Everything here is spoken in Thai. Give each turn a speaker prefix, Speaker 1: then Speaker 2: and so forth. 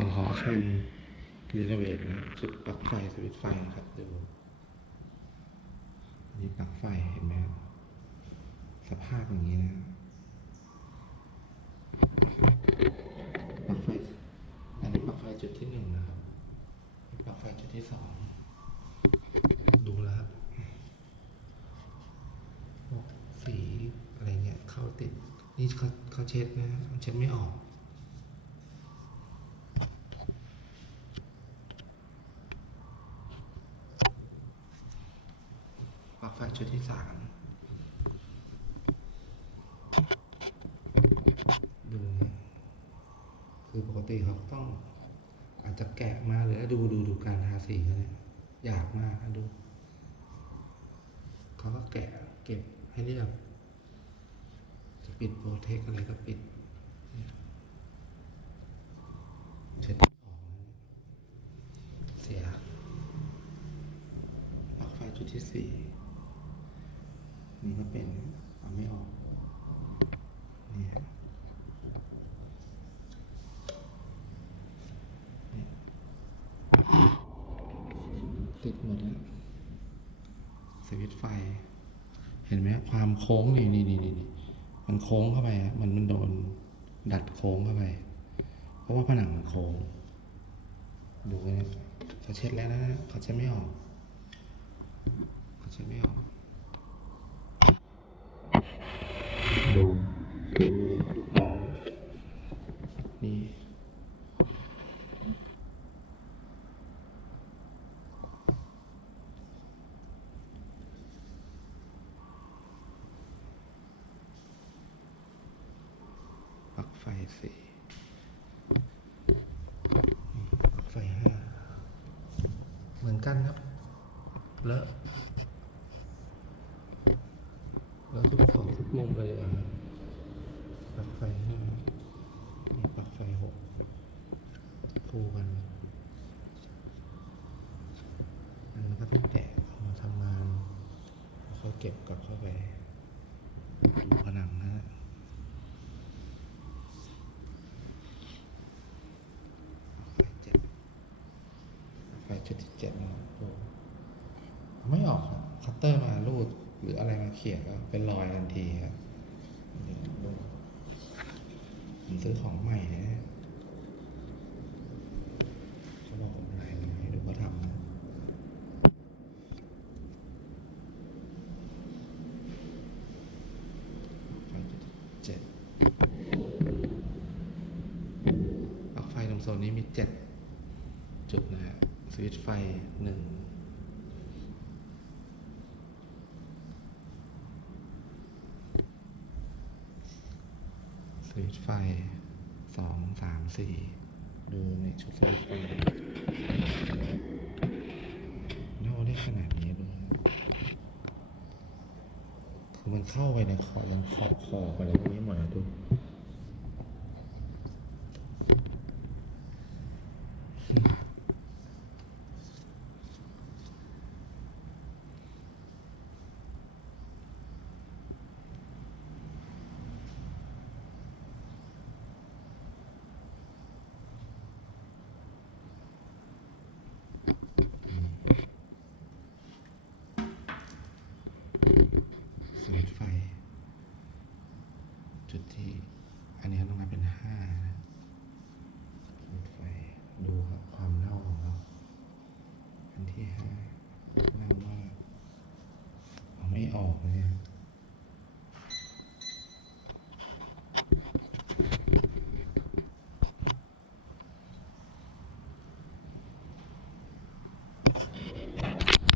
Speaker 1: ของหอชมรีโนเวทนะจุดปลั๊กไฟสวิตไฟนะครับดูนนี้ปลั๊กไฟเห็นไหมครับสภาพอย่างนี้นะปลั๊กไฟอันนี้ปลั๊กไฟจุดที่หนึ่งนะครับปลั๊กไฟจุดที่สองดูแล้วครับสีอะไรเงี้ยเข้าติดนี่เขาเขาเช็ดนะมันเช็ดไม่ออก ปลั๊ก ไฟชุดที่สามดูนะคือปกติเขาต้อง อาจจะแกะมาหรือดูดูดูการทาสีเขาเนี่ยอยากมากนะดู เขาก็แกะเก็บให้เรียบจะปิดโปรเทคอะไรก็ปิดเช็ดออกเสียปลั๊กไฟจุดที่สี่ นี่ก็เป็นเอาไม่ออกเนี่ยติดหมดแล้วสวิตช์ไฟ เห็นไหมความโค้งนี่นี่นี่นี่มันโค้งเข้าไปอะมันมันโดนดัดโค้งเข้าไป เพราะว่าผนังมันโค้ง ดูนะเขาเช็ดแล้วนะเขาเช็ดไม่ออกเขาเช็ดไม่ออก ดูดูลูกน้องนี่ ปลั๊กไฟสี่ปลั๊กไฟห้าเหมือนกันครับ เลอะเลอะทุกของทุกมุมเลยอะปลั๊กไฟห้านี่ปลั๊กไฟหกคู่กันอันนั้นก็ต้องแกะเอามาทำงานแล้วค่อยเก็บกลับเข้าไปดูผนังนะฮะ ไฟเจ็ดไฟ จุดที่เจ็ดนะครับไม่ออกครับคัตเตอร์มารูดหรืออะไรมาเขี่ยก็เป็นรอยทันทีครับดูผมซื้อของใหม่นะเขาบอกผมอะไรให้ดูเขาทำนะไฟจุดที่เจ็ดปลั๊กไฟตรงโซนนี้มีเจ็ดจุดนะฮะ สวิตช์ไฟหนึ่งสวิตช์ไฟสองสามสี่ดูในชุดสวิตช์ไฟโน่ได้ขนาดนี้เลยคือมันเข้าไปในขอบยังขอบขอบอะไรพวกนี้หมดนะดูวิตช์ไฟ จุดที่ อันนี้ต้องนับเป็นห้านะสวิตช์ไฟดูครับความเน่าของเราอันที่ห้าเน่ามากเอาไม่ออกเลยอะ